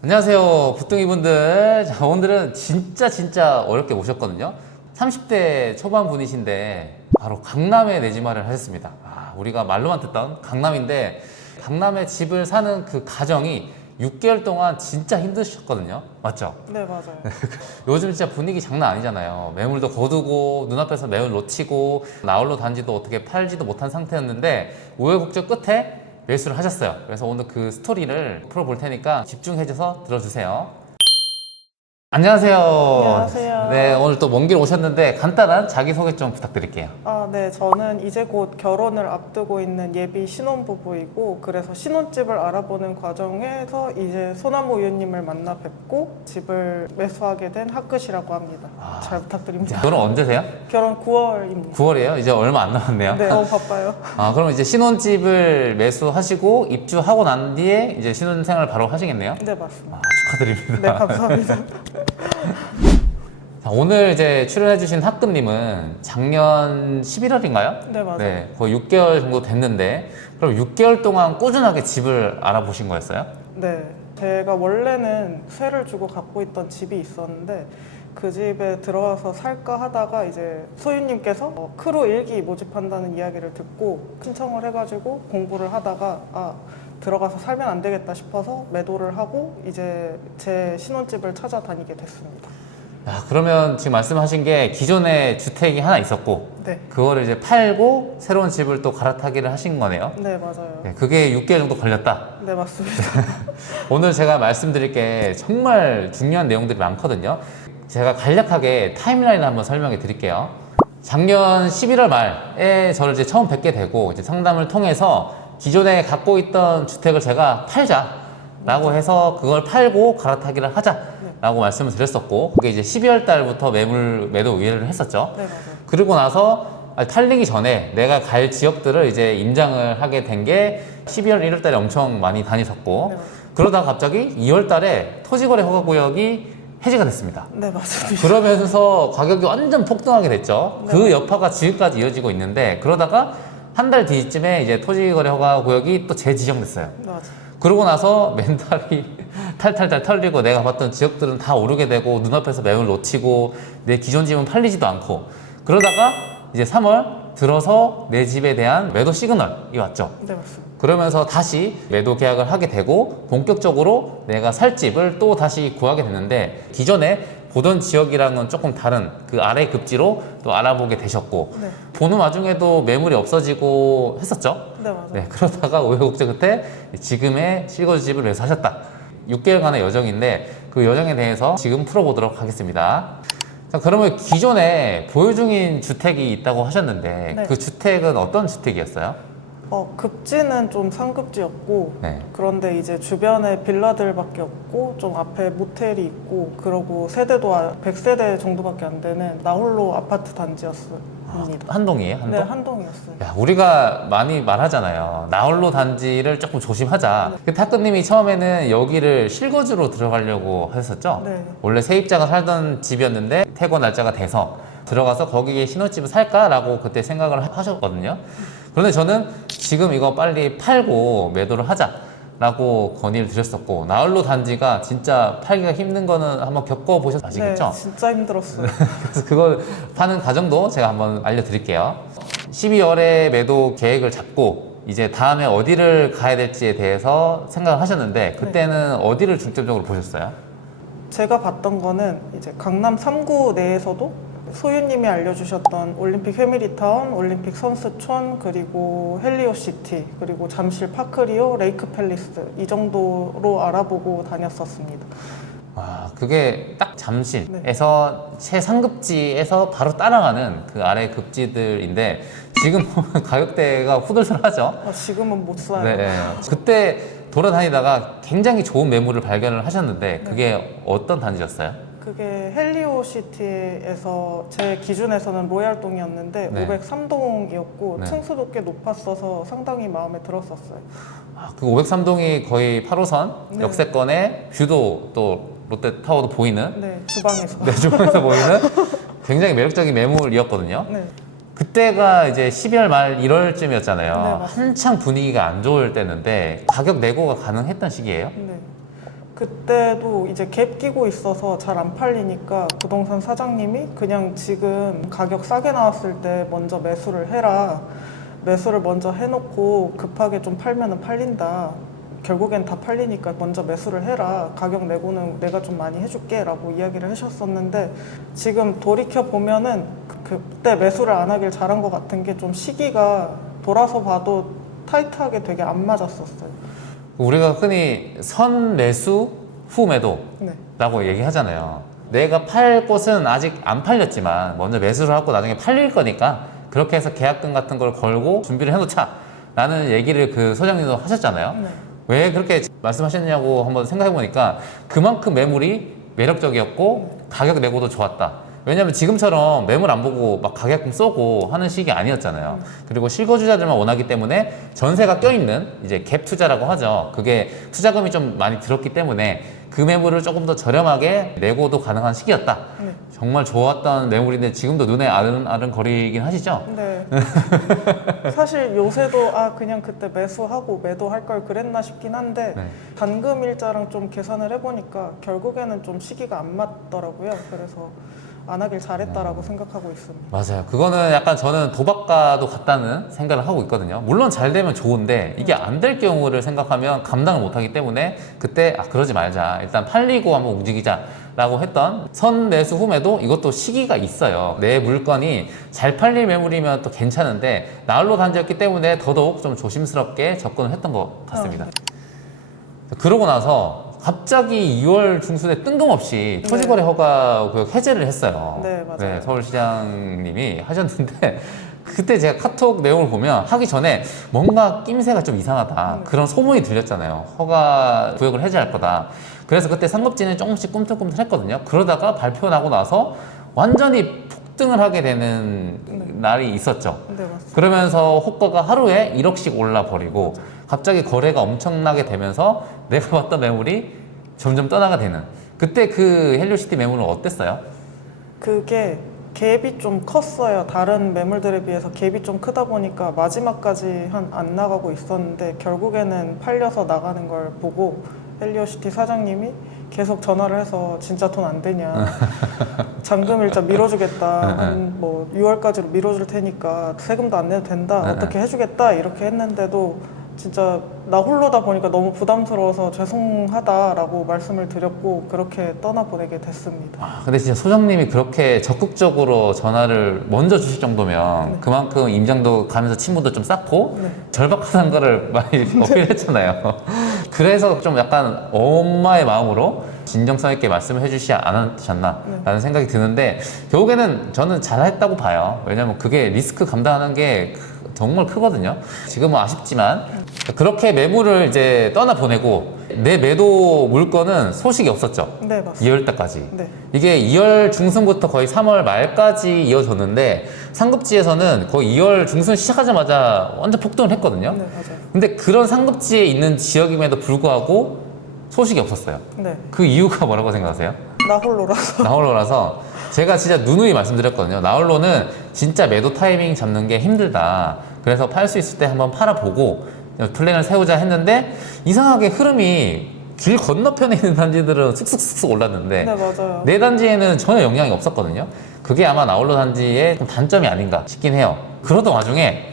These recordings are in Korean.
안녕하세요, 부뚱이분들. 자, 오늘은 진짜 어렵게 모셨거든요. 30대 초반 분이신데 바로 강남에 내집마련을 하셨습니다. 우리가 말로만 듣던 강남인데, 강남에 집을 사는 그 과정이 6개월 동안 진짜 힘드셨거든요. 맞죠? 네, 맞아요. 요즘 진짜 분위기 장난 아니잖아요. 매물도 거두고 눈앞에서 매물 놓치고 나홀로 단지도 어떻게 팔지도 못한 상태였는데 우여곡절 끝에 매수를 하셨어요. 그래서 오늘 그 스토리를 풀어볼 테니까 집중해줘서 들어주세요. 안녕하세요. 안녕하세요. 네, 오늘 또 먼 길 오셨는데 간단한 자기소개 좀 부탁드릴게요. 네, 저는 이제 곧 결혼을 앞두고 있는 예비 신혼부부이고, 그래서 신혼집을 알아보는 과정에서 이제 소나무 의원님을 만나 뵙고 집을 매수하게 된 하끝이라고 합니다. 잘 부탁드립니다. 결혼 언제세요? 결혼 9월입니다. 9월이에요? 이제 얼마 안 남았네요. 네, 너무 바빠요. 그럼 이제 신혼집을 매수하시고 입주하고 난 뒤에 이제 신혼생활 바로 하시겠네요? 네, 맞습니다. 축하드립니다. 네, 감사합니다. 자, 오늘 이제 출연해주신 하끝님은 작년 11월인가요? 네, 맞아요. 네, 거의 6개월 정도 됐는데, 그럼 6개월 동안 꾸준하게 집을 알아보신 거였어요? 네, 제가 원래는 쇠를 주고 갖고 있던 집이 있었는데 그 집에 들어와서 살까 하다가 이제 소유님께서 크루 1기 모집한다는 이야기를 듣고 신청을 해가지고 공부를 하다가 들어가서 살면 안 되겠다 싶어서 매도를 하고 이제 제 신혼집을 찾아다니게 됐습니다. 그러면 지금 말씀하신 게 기존에 주택이 하나 있었고, 네, 그거를 이제 팔고 새로운 집을 또 갈아타기를 하신 거네요? 네, 맞아요. 네, 그게 6개월 정도 걸렸다. 네, 맞습니다. 오늘 제가 말씀드릴 게 정말 중요한 내용들이 많거든요. 제가 간략하게 타임라인을 한번 설명해 드릴게요. 작년 11월 말에 저를 이제 처음 뵙게 되고, 이제 상담을 통해서 기존에 갖고 있던 주택을 제가 팔자라고 해서 그걸 팔고 갈아타기를 하자라고 말씀을 드렸었고, 그게 이제 12월 달부터 매도 의뢰를 했었죠. 네, 맞아요. 그리고 나서 팔리기 전에 내가 갈 지역들을 이제 임장을 하게 된 게 12월 1월 달에 엄청 많이 다니셨고, 네. 그러다가 갑자기 2월 달에 토지거래 허가구역이 해제가 됐습니다. 네, 맞습니다. 그러면서 가격이 완전 폭등하게 됐죠. 네. 그 여파가 지금까지 이어지고 있는데, 그러다가 한 달 뒤쯤에 이제 토지거래 허가구역이 또 재지정됐어요. 네, 맞아요. 그러고 나서 멘탈이 탈탈탈 털리고 내가 봤던 지역들은 다 오르게 되고 눈앞에서 매물 놓치고 내 기존 집은 팔리지도 않고, 그러다가 이제 3월 들어서 내 집에 대한 매도 시그널이 왔죠. 네, 맞습니다. 그러면서 다시 매도 계약을 하게 되고 본격적으로 내가 살 집을 또 다시 구하게 됐는데, 기존에 보던 지역이랑은 조금 다른 그 아래 급지로 또 알아보게 되셨고, 네, 보는 와중에도 매물이 없어지고 했었죠. 네, 맞아요. 네, 그러다가 우여곡절 끝에 지금의 실거주 집을 매수하셨다. 6개월간의 여정인데 그 여정에 대해서 지금 풀어보도록 하겠습니다. 자, 그러면 기존에 보유 중인 주택이 있다고 하셨는데, 네. 그 주택은 어떤 주택이었어요? 급지는 좀 상급지였고, 네. 그런데 이제 주변에 빌라들밖에 없고 좀 앞에 모텔이 있고, 그러고 세대도 100세대 정도밖에 안 되는 나홀로 아파트 단지였습니다. 한 동이에요? 한 네, 동? 한 동이었어요. 야, 우리가 많이 말하잖아요. 나홀로 단지를 조금 조심하자. 그 타크님이 처음에는 여기를 실거주로 들어가려고 하셨었죠? 네. 원래 세입자가 살던 집이었는데 퇴거 날짜가 돼서 들어가서 거기에 신혼집을 살까라고 그때 생각을 하셨거든요. 그런데 저는 지금 이거 빨리 팔고 매도를 하자라고 건의를 드렸었고, 나홀로 단지가 진짜 팔기가 힘든 거는 한번 겪어보셔서 아시겠죠? 네, 진짜 힘들었어요. 그래서 그걸 파는 과정도 제가 한번 알려드릴게요. 12월에 매도 계획을 잡고 이제 다음에 어디를 가야 될지에 대해서 생각을 하셨는데, 그때는 어디를 중점적으로 보셨어요? 제가 봤던 거는 이제 강남 3구 내에서도 소유님이 알려주셨던 올림픽 패밀리타운, 올림픽 선수촌, 그리고 헬리오시티, 그리고 잠실 파크리오, 레이크 팰리스, 이 정도로 알아보고 다녔었습니다. 그게 딱 잠실에서 최상급지에서 바로 따라가는 그 아래 급지들인데, 지금 보면 가격대가 후들들하죠. 지금은 못 사요. 네. 그때 돌아다니다가 굉장히 좋은 매물을 발견을 하셨는데, 그게 어떤 단지였어요? 그게 헬리오시티에서 제 기준에서는 로얄동이었는데 네. 503동이었고 네. 층수도 꽤 높았어서 상당히 마음에 들었었어요. 그 503동이 거의 8호선 네. 역세권에 뷰도 또 롯데타워도 보이는, 네, 주방에서. 내 주변에서 보이는 굉장히 매력적인 매물이었거든요. 네, 그때가 이제 12월 말 1월쯤이었잖아요. 네, 맞습니다. 한창 분위기가 안 좋을 때였는데 가격 내고가 가능했던 시기예요. 네. 그때도 이제 갭 끼고 있어서 잘 안 팔리니까 부동산 사장님이 그냥 지금 가격 싸게 나왔을 때 먼저 매수를 해라. 매수를 먼저 해놓고 급하게 좀 팔면은 팔린다. 결국엔 다 팔리니까 먼저 매수를 해라. 가격 내고는 내가 좀 많이 해줄게 라고 이야기를 하셨었는데 지금 돌이켜 보면은 그때 매수를 안 하길 잘한 것 같은 게 좀 시기가 돌아서 봐도 타이트하게 되게 안 맞았었어요. 우리가 흔히 선 매수 후 매도라고 네. 얘기하잖아요. 내가 팔 곳은 아직 안 팔렸지만 먼저 매수를 하고 나중에 팔릴 거니까 그렇게 해서 계약금 같은 걸 걸고 준비를 해놓자 라는 얘기를 그 소장님도 하셨잖아요. 네. 왜 그렇게 말씀하셨냐고 한번 생각해 보니까 그만큼 매물이 매력적이었고 가격 내고도 좋았다. 왜냐면 지금처럼 매물 안 보고 막 가격금 쏘고 하는 시기 아니었잖아요. 그리고 실거주자들만 원하기 때문에 전세가 껴있는 이제 갭 투자라고 하죠. 그게 투자금이 좀 많이 들었기 때문에 그 매물을 조금 더 저렴하게 내고도 가능한 시기였다. 네. 정말 좋았던 매물인데 지금도 눈에 아른아른거리긴 하시죠? 네. 사실 요새도 그냥 그때 매수하고 매도할 걸 그랬나 싶긴 한데 네. 잔금 일자랑 좀 계산을 해보니까 결국에는 좀 시기가 안 맞더라고요. 그래서 안 하길 잘했다라고 생각하고 있습니다. 맞아요. 그거는 약간 저는 도박과도 같다는 생각을 하고 있거든요. 물론 잘 되면 좋은데 이게 안 될 경우를 생각하면 감당을 못 하기 때문에 그때 그러지 말자. 일단 팔리고 한번 움직이자 라고 했던 선 매수 후 매도 이것도 시기가 있어요. 내 물건이 잘 팔릴 매물이면 또 괜찮은데 나홀로 단지였기 때문에 더더욱 좀 조심스럽게 접근을 했던 것 같습니다. 그러고 나서 갑자기 2월 중순에 뜬금없이 토지거래 허가 구역 해제를 했어요. 네, 맞아요. 서울시장님이 하셨는데 그때 제가 카톡 내용을 보면 하기 전에 뭔가 낌새가 좀 이상하다. 그런 소문이 들렸잖아요. 허가 구역을 해제할 거다. 그래서 그때 상급지는 조금씩 꿈틀꿈틀했거든요. 그러다가 발표 나고 나서 완전히 폭등을 하게 되는 날이 있었죠. 네, 맞습니다. 그러면서 호가가 하루에 1억씩 올라버리고 갑자기 거래가 엄청나게 되면서 내가 봤던 매물이 점점 떠나가 되는 그때 그 헬리오시티 매물은 어땠어요? 그게 갭이 좀 컸어요. 다른 매물들에 비해서 갭이 좀 크다 보니까 마지막까지 안 나가고 있었는데 결국에는 팔려서 나가는 걸 보고 헬리오시티 사장님이 계속 전화를 해서 진짜 돈 안 되냐 잔금 일자 밀어주겠다 한 뭐 6월까지로 밀어줄 테니까 세금도 안 내도 된다 어떻게 해주겠다 이렇게 했는데도 진짜 나 홀로다 보니까 너무 부담스러워서 죄송하다라고 말씀을 드렸고 그렇게 떠나보내게 됐습니다. 근데 진짜 소장님이 그렇게 적극적으로 전화를 먼저 주실 정도면 그만큼 임장도 가면서 친분도 좀 쌓고 절박하다는 거를 많이 어필했잖아요. 그래서 좀 약간 엄마의 마음으로 진정성 있게 말씀을 해주시지 않으셨나라는 생각이 드는데 결국에는 저는 잘했다고 봐요. 왜냐면 그게 리스크 감당하는 게 정말 크거든요. 지금은 아쉽지만 그렇게 매물을 이제 떠나보내고 내 매도 물건은 소식이 없었죠. 네, 맞습니다. 2월 달까지. 네. 이게 2월 중순부터 거의 3월 말까지 이어졌는데 상급지에서는 거의 2월 중순 시작하자마자 완전 폭등을 했거든요. 네, 맞아요. 근데 그런 상급지에 있는 지역임에도 불구하고 소식이 없었어요. 네. 그 이유가 뭐라고 생각하세요? 나 홀로라서. 나홀로라서 제가 진짜 누누이 말씀드렸거든요. 나홀로는 진짜 매도 타이밍 잡는 게 힘들다. 그래서 팔 수 있을 때 한번 팔아보고 플랜을 세우자 했는데 이상하게 흐름이 길 건너편에 있는 단지들은 쑥쑥쑥쑥 올랐는데 네, 맞아요. 내 단지에는 전혀 영향이 없었거든요. 그게 아마 나홀로 단지의 좀 단점이 아닌가 싶긴 해요. 그러던 와중에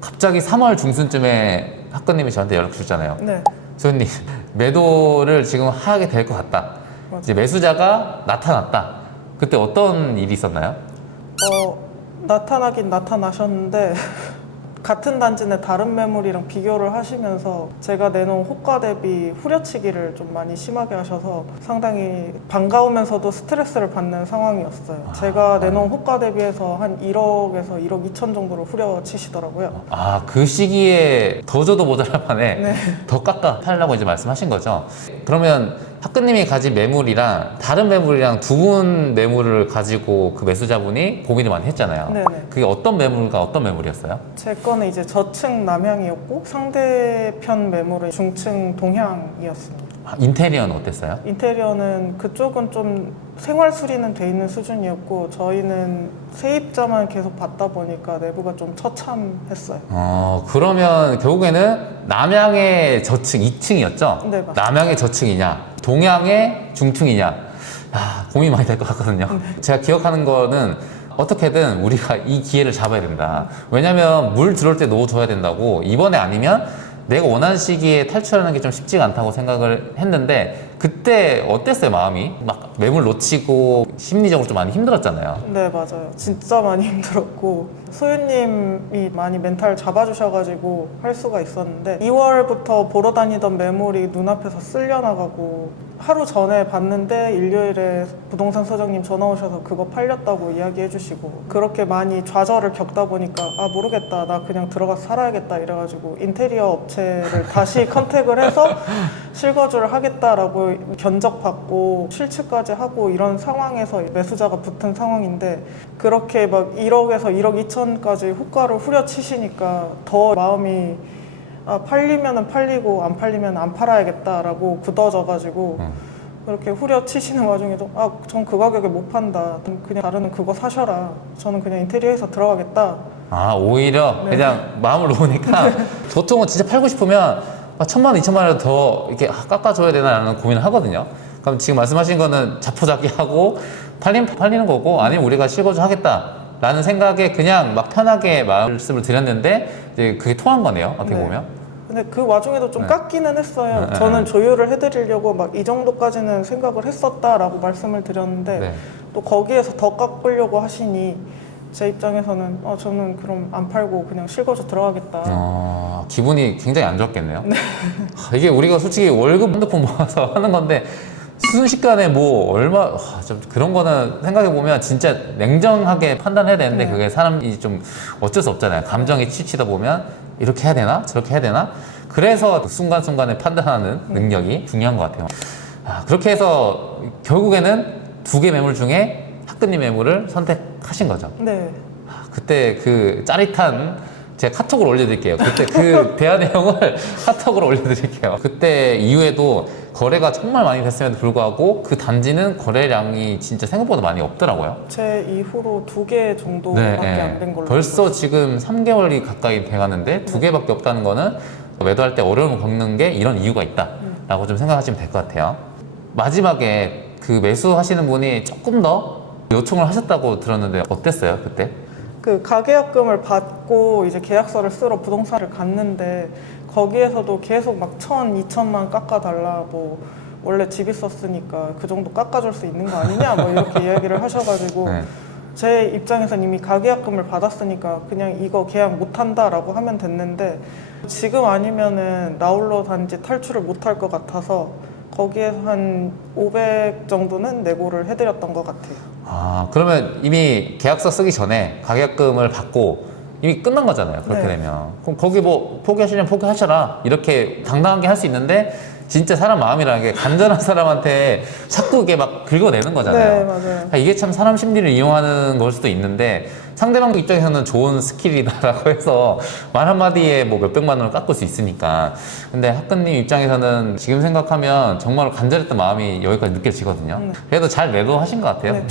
갑자기 3월 중순쯤에 학교님이 저한테 연락 주셨잖아요. 네. 소연님 매도를 지금 하게 될 것 같다. 이제 매수자가 나타났다. 그때 어떤 일이 있었나요? 나타나긴 나타나셨는데 같은 단지 내 다른 매물이랑 비교를 하시면서 제가 내놓은 호가 대비 후려치기를 좀 많이 심하게 하셔서 상당히 반가우면서도 스트레스를 받는 상황이었어요. 제가 내놓은 호가 대비해서 한 1억에서 1억 2천 정도로 후려치시더라고요. 그 시기에 더 줘도 모자랄 판에 네. 더 깎아 팔라고 이제 말씀하신 거죠. 그러면 학근님이 가진 매물이랑 다른 매물이랑 두 분 매물을 가지고 그 매수자분이 고민을 많이 했잖아요. 네네. 그게 어떤 매물과 어떤 매물이었어요? 제 거는 이제 저층 남향이었고 상대편 매물은 중층 동향이었습니다. 인테리어는 어땠어요? 인테리어는 그쪽은 좀 생활 수리는 돼 있는 수준이었고 저희는 세입자만 계속 받다 보니까 내부가 좀 처참했어요. 그러면 결국에는 남향의 저층 2층이었죠? 네, 맞습니다. 남향의 저층이냐 동양의 중충이냐? 고민이 많이 될 것 같거든요. 제가 기억하는 거는 어떻게든 우리가 이 기회를 잡아야 된다. 왜냐면 물 들어올 때 놓아줘야 된다고. 이번에 아니면 내가 원하는 시기에 탈출하는 게 좀 쉽지가 않다고 생각을 했는데 그때 어땠어요, 마음이? 막 매물 놓치고 심리적으로 좀 많이 힘들었잖아요. 네, 맞아요. 진짜 많이 힘들었고 소유님이 많이 멘탈 잡아주셔가지고 할 수가 있었는데 2월부터 보러 다니던 매물이 눈앞에서 쓸려나가고 하루 전에 봤는데 일요일에 부동산 소장님 전화 오셔서 그거 팔렸다고 이야기해 주시고 그렇게 많이 좌절을 겪다 보니까 모르겠다, 나 그냥 들어가서 살아야겠다 이래가지고 인테리어 업체를 다시 컨택을 해서 실거주를 하겠다라고 견적받고 실측까지 하고 이런 상황에서 매수자가 붙은 상황인데 그렇게 막 1억에서 1억 2천까지 호가를 후려치시니까 더 마음이 팔리면은 팔리고 안 팔리면 안 팔아야겠다라고 굳어져가지고 그렇게 후려치시는 와중에도 전 그 가격에 못 판다, 그냥 다른 그거 사셔라, 저는 그냥 인테리어에서 들어가겠다. 오히려 그냥 마음을 놓으니까 보통은 진짜 팔고 싶으면 1,000만 원, 2,000만 원이라도 더 이렇게 깎아줘야 되나라는 고민을 하거든요. 그럼 지금 말씀하신 거는 자포자기하고 팔리는 거고 아니면 우리가 실거주 하겠다라는 생각에 그냥 막 편하게 말씀을 드렸는데 이제 그게 통한 거네요. 어떻게 보면. 근데 그 와중에도 좀 네. 깎기는 했어요. 네. 저는 조율을 해드리려고 막 이 정도까지는 생각을 했었다라고 말씀을 드렸는데 네. 또 거기에서 더 깎으려고 하시니 제 입장에서는 저는 그럼 안 팔고 그냥 실거주 들어가겠다. 기분이 굉장히 안 좋았겠네요. 이게 우리가 솔직히 월급 핸드폰 모아서 하는 건데 순식간에 뭐 얼마 좀 그런 거는 생각해 보면 진짜 냉정하게 판단해야 되는데 그게 사람이 좀 어쩔 수 없잖아요. 감정이 치치다 보면 이렇게 해야 되나 저렇게 해야 되나 그래서 순간순간에 판단하는 능력이 중요한 것 같아요. 그렇게 해서 결국에는 2개 매물 중에 학금리 매물을 선택하신 거죠. 네. 그때 그 짜릿한 제가 카톡으로 올려드릴게요. 그때 그 대화 내용을 카톡으로 올려드릴게요. 그때 이후에도 거래가 정말 많이 됐음에도 불구하고 그 단지는 거래량이 진짜 생각보다 많이 없더라고요. 제 이후로 2개 정도밖에 안 된 걸로. 벌써 지금 3개월이 가까이 돼가는데 2개밖에 없다는 거는 매도할 때 어려움을 겪는 게 이런 이유가 있다라고 좀 생각하시면 될 것 같아요. 마지막에 그 매수하시는 분이 조금 더 요청을 하셨다고 들었는데 어땠어요, 그때? 그 가계약금을 받고 이제 계약서를 쓰러 부동산을 갔는데 거기에서도 계속 막 1,000, 2천만 깎아달라, 뭐 원래 집 있었으니까 그 정도 깎아줄 수 있는 거 아니냐, 뭐 이렇게 이야기를 하셔가지고 네. 제 입장에서는 이미 가계약금을 받았으니까 그냥 이거 계약 못한다라고 하면 됐는데 지금 아니면은 나홀로 단지 탈출을 못할 것 같아서 거기에서 한 500 정도는 내고를 해드렸던 것 같아요. 그러면 이미 계약서 쓰기 전에 가격금을 받고 이미 끝난 거잖아요. 그렇게 네. 되면. 그럼 거기 뭐 포기하시려면 포기하셔라. 이렇게 당당하게 할 수 있는데 진짜 사람 마음이라는 게 간절한 사람한테 자꾸 이게 막 긁어내는 거잖아요. 네, 맞아요. 이게 참 사람 심리를 이용하는 걸 수도 있는데 상대방 입장에서는 좋은 스킬이다라고 해서 말 한마디에 뭐 몇백만 원을 깎을 수 있으니까. 근데 학근님 입장에서는 지금 생각하면 정말 간절했던 마음이 여기까지 느껴지거든요. 그래도 잘 매도하신 것 같아요. 네.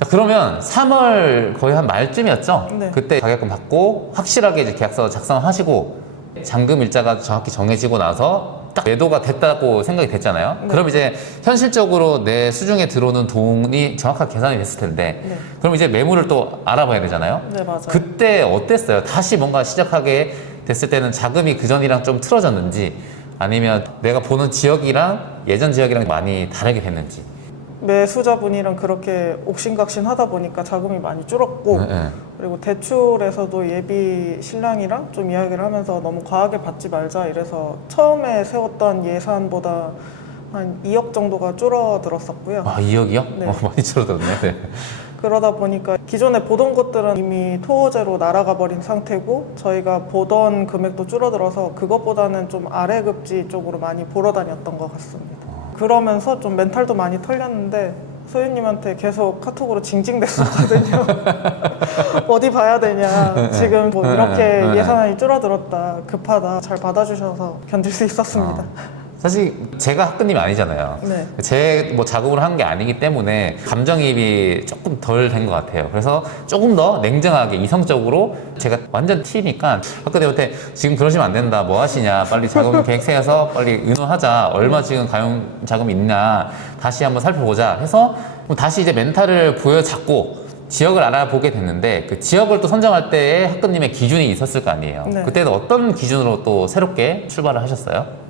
자, 그러면 3월 거의 한 말쯤이었죠? 네. 그때 가격금 받고 확실하게 이제 계약서 작성하시고 잔금 일자가 정확히 정해지고 나서 딱 매도가 됐다고 생각이 됐잖아요. 네. 그럼 이제 현실적으로 내 수중에 들어오는 돈이 정확하게 계산이 됐을 텐데 네. 그럼 이제 매물을 또 알아봐야 되잖아요. 네, 맞아요. 그때 어땠어요? 다시 뭔가 시작하게 됐을 때는 자금이 그전이랑 좀 틀어졌는지 아니면 내가 보는 지역이랑 예전 지역이랑 많이 다르게 됐는지. 매수자분이랑 그렇게 옥신각신 하다 보니까 자금이 많이 줄었고 네. 그리고 대출에서도 예비 신랑이랑 좀 이야기를 하면서 너무 과하게 받지 말자 이래서 처음에 세웠던 예산보다 한 2억 정도가 줄어들었었고요. 2억이요? 네. 많이 줄어들었네. 네. 그러다 보니까 기존에 보던 것들은 이미 토호제로 날아가 버린 상태고 저희가 보던 금액도 줄어들어서 그것보다는 좀 아래 급지 쪽으로 많이 보러 다녔던 것 같습니다. 그러면서 좀 멘탈도 많이 털렸는데 소유님한테 계속 카톡으로 징징댔었거든요. 어디 봐야 되냐, 지금 뭐 이렇게 예산안이 줄어들었다, 급하다, 잘 받아주셔서 견딜 수 있었습니다. 사실 제가 학부님이 아니잖아요. 네. 제 뭐 작업을 한 게 아니기 때문에 감정이입이 조금 덜 된 것 같아요. 그래서 조금 더 냉정하게 이성적으로 제가 완전 T니까 학부님한테 지금 그러시면 안 된다. 뭐 하시냐. 빨리 자금 계획 세워서 빨리 의논하자. 얼마 지금 가용 자금이 있냐. 다시 한번 살펴보자 해서 다시 이제 멘탈을 부여잡고 지역을 알아보게 됐는데 그 지역을 또 선정할 때에 학부님의 기준이 있었을 거 아니에요. 네. 그때는 어떤 기준으로 또 새롭게 출발을 하셨어요?